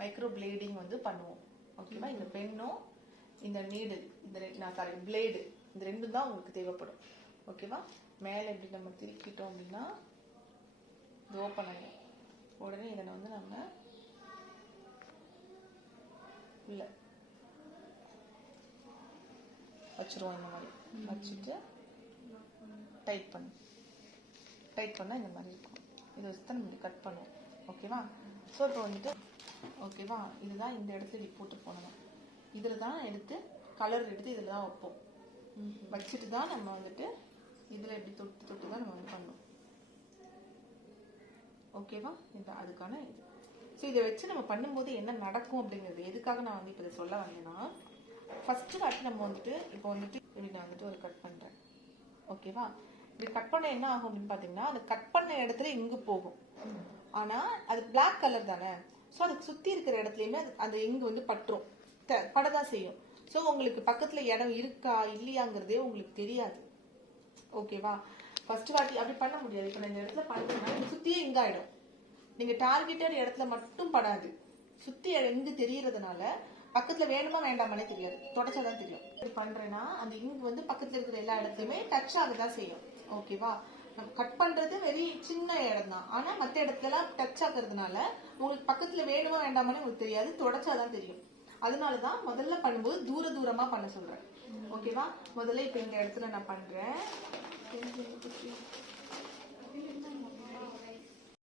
Micro plating வந்து பண்ணுவோம். ஓகேவா? இந்த பென்னும் இந்த நீடில் இந்த பிளேடு இந்த ரெண்டும் தான் உங்களுக்கு தேவைப்படும். ஓகேவா? மேலே இப்படி நம்ம திருக்கிட்டோம் அப்படின்னா இது ஓப்பன் ஆகிடும். உடனே இதை வந்து நம்ம உள்ள வச்சுருவோம். இந்த மாதிரி வச்சுட்டு டைட் பண்ணால் இந்த மாதிரி இருக்கும். இதை வச்சு தான் நம்ம கட் பண்ணுவோம். ஓகேவா? ஸோ இப்போ வந்துட்டு ஓகேவா, இதுதான் இந்த இடத்துல இப்படி போட்டு போனோம். இதில் தான் எடுத்து கலர் எடுத்து இதில் தான் வைப்போம். வச்சுட்டு தான் நம்ம வந்துட்டு இதில் எப்படி தொட்டு தான் நம்ம வந்து பண்ணணும். ஓகேவா? இந்த அதுக்கான இது. ஸோ இதை வச்சு நம்ம பண்ணும்போது என்ன நடக்கும் அப்படிங்கிறது எதுக்காக நான் வந்து இப்போ இதை சொல்ல வந்தேன்னா, ஃபஸ்ட்டு வாட்டி நம்ம வந்துட்டு இப்போ வந்துட்டு இப்படி நான் வந்துட்டு ஒரு கட் பண்ணுறேன். ஓகேவா? இப்படி கட் பண்ண என்ன ஆகும் அப்படின்னு பார்த்தீங்கன்னா, அது கட் பண்ண இடத்துல இங்கு போகும். ஆனால் அது பிளாக் கலர் தானே. ஸோ அதுக்கு சுற்றி இருக்கிற இடத்துலையுமே அது இங்கு வந்து பற்றும் படதான் செய்யும். ஸோ உங்களுக்கு பக்கத்தில் இடம் இருக்கா இல்லையாங்கிறதே உங்களுக்கு தெரியாது. ஓகேவா? ஃபர்ஸ்ட் வாட்டி அப்படி பண்ண முடியாது. இப்போ நான் இந்த இடத்துல பண்ணுறேன்னா இந்த சுற்றியே இங்கே ஆகிடும். நீங்கள் டார்கெட்டட் இடத்துல மட்டும் படாது, சுற்றி எங்கு தெரியறதுனால பக்கத்தில் வேணுமா வேண்டாமனே தெரியாது, தொடச்சாதான் தெரியும். இப்படி பண்ணுறேன்னா அந்த இங்கு வந்து பக்கத்தில் இருக்கிற எல்லா இடத்துலையுமே டச் ஆகதான் செய்யும். ஓகேவா? நம்ம கட் பண்ணுறது வெரி சின்ன இடம் தான். ஆனால் மற்ற இடத்துலலாம் டச் ஆகுறதுனால உங்களுக்கு பக்கத்தில் வேணுமா வேண்டாமனே உங்களுக்கு தெரியாது, தொடச்சாதான் தெரியும். அதனால தான் முதல்ல பண்ணும்போது தூரமாக பண்ண சொல்கிறேன். ஓகேவா? முதல்ல இப்போ இந்த இடத்துல நான் பண்ணுறேன்.